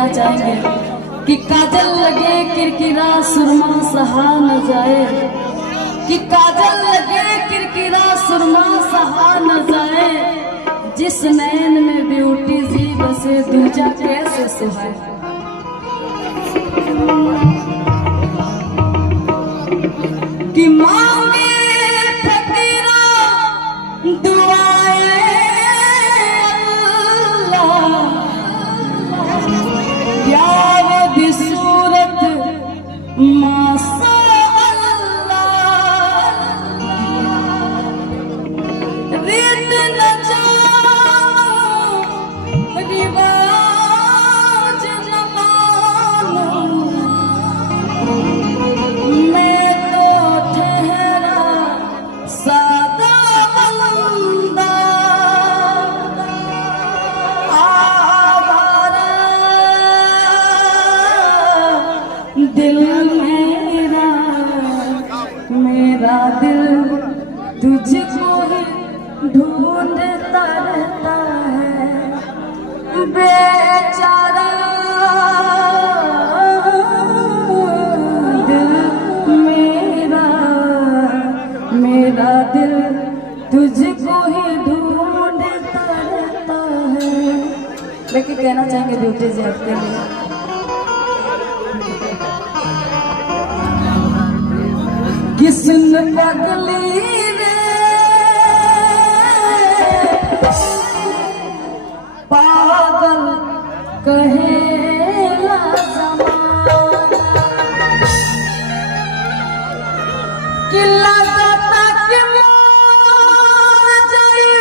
कहना चाहेंगे कि काजल लगे किरकिरा सुरमा सहा न जाए, कि काजल लगे किरकिरा सुरमा सहा न जाए, जिस नैन में ब्यूटी जी बसे दूजा कैसे सुहाए। कि मांगे फकीरा दुआए अल्लाह, यार दी सूरत मासा अल्लाह, रीत न जानो रिवाज न मानो, मैं तो ठहरा सादा बंदा, आवारा दिल मेरा, मेरा दिल तुझको ही ढूंढता रहता है, बेचारा दिल मेरा, मेरा दिल तुझको ही ढूंढता रहता है। लेकिन कहना चाहेंगे ब्यूटी जी आपके लिए कि सुन पगली रे पागल कहेला ज़माना, कि लगता कि मर जाए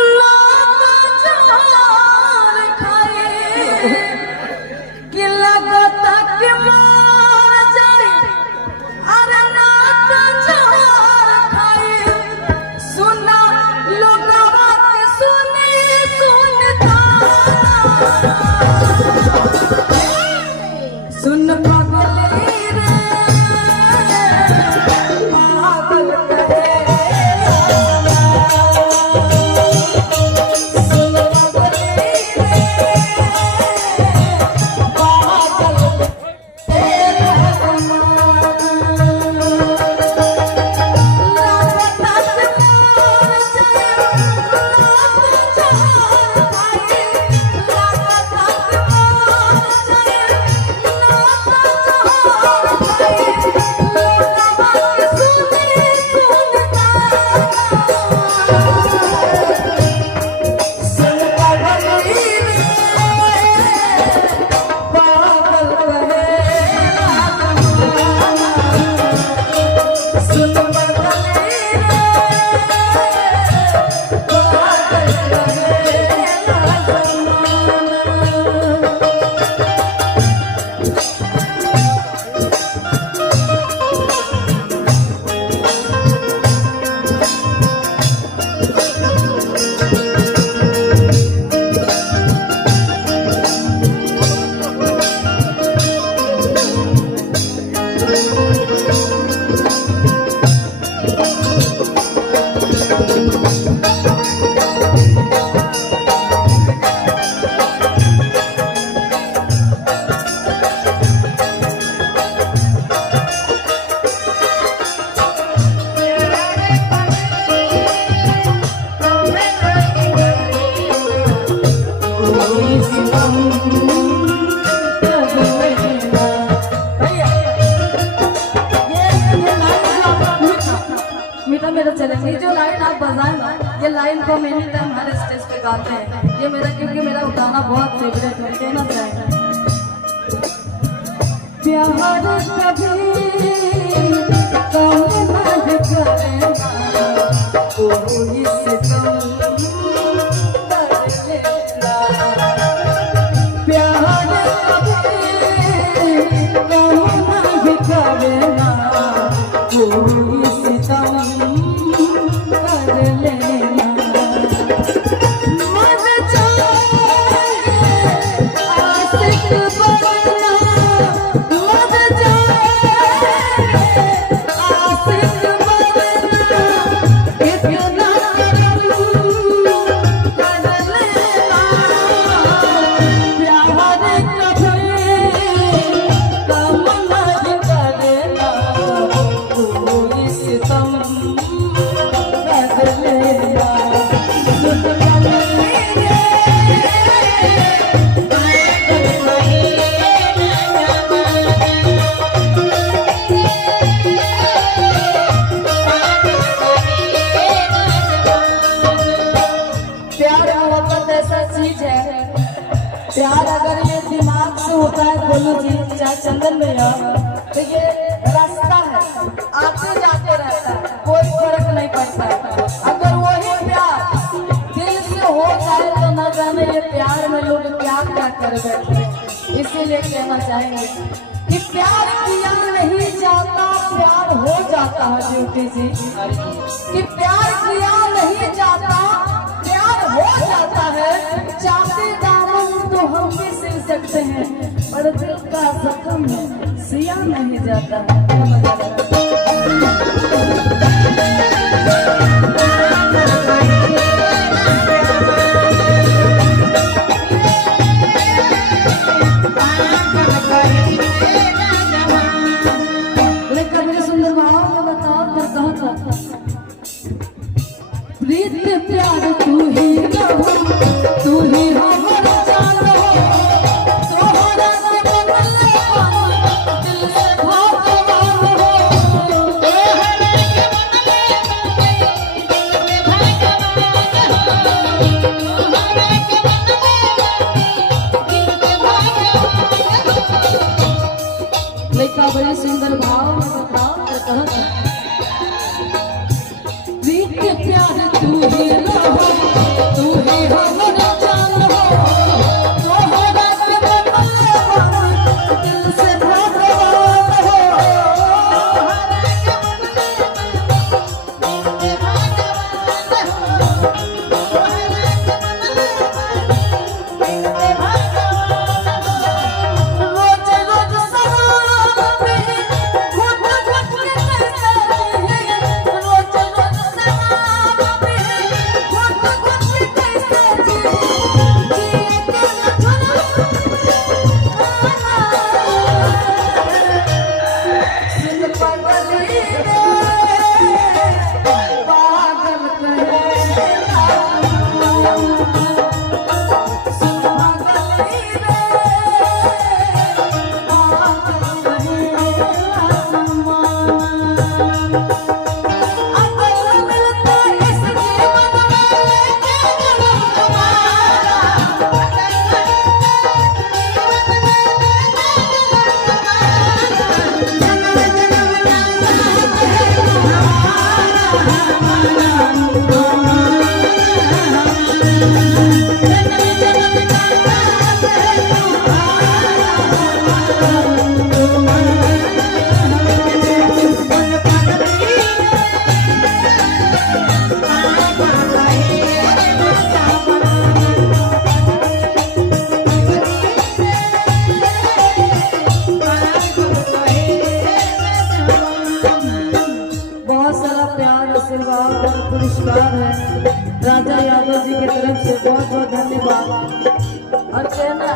ना जान खाए, कि लगता कि मर जाए अरे ना जान खाए, सुना लोगवा के सुनी सुनता, सुन पगली रे पागल कहेला ज़माना, सुन पगली रे पागल कहेला ज़माना, लगता कि मर जाए ना जान खाए, लगता कि मर जाए ना जान खाए, लोगवा के सुनी सुनता, सुन पगली रे पागल कहेला ज़माना, सुन पगली रे पागल कहेला ज़माना। मीठा मेरा चलेंगे, जो लाइन आप बजाएं ना, ये लाइन को हम एनी टाइम हर स्टेज पे गाते हैं, ये मेरा क्योंकि मेरा गाना बहुत फेवरेट है। कहना चाहेंगे प्यार कभी कम न करेगा, कोई सितम कर लेना, प्यार कभी कम न करेगा, कोई सितम कर लेना, मर जाएंगे आशिक बनना, मर जाएंगे आशिक बनना, इतना भैया तो ये रास्ता है, आते जाते रहता है, कोई फर्क नहीं पड़ता है। अगर वही प्यार दिल से हो जाए तो न जाने ये प्यार में लोग क्या क्या कर बैठे। इसीलिए कहना चाहेंगे कि प्यार किया नहीं जाता, प्यार हो जाता है। ज्योति जी कि प्यार किया नहीं जाता, प्यार हो जाता है। चाहते दामन तो हम भी सिल सकते हैं, पर दिल का जख्म सिया नहीं जाता है। प्रीत प्यार तू ही रहो, तू ही हमारा जान हो, तोहरा से बदले दिल से भगवान हो, तोहरा से बदले दिल से भगवान हो, तोहरा से बदले दिल से भगवान हो। लड़का बड़े सुंदर भाव में बताओ कहता प्यार तू ही रहो, तू ही हमारा जान हो, तोहरा से बदले दिल से भगवान हो, तोहरा से बदले दिल से भगवान हो, तोहरा से बदले दिल से भगवान हो। रोज रोज सवाल में खुद खुद के कैसे रोज रोज पुरस्कार है राजा यादव जी की तरफ से, बहुत बहुत धन्यवाद। और कहना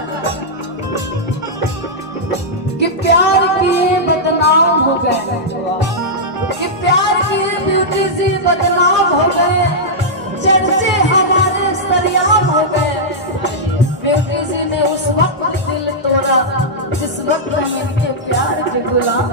कि प्यार किए बदनाम हो गए, कि प्यार किए ब्यूटी जी बदनाम हो गए, चर्चे हमारे सरियाम हो गए। ब्यूटी जी ने उस वक्त दिल तोड़ा जिस वक्त हम इनके प्यार के गुलाम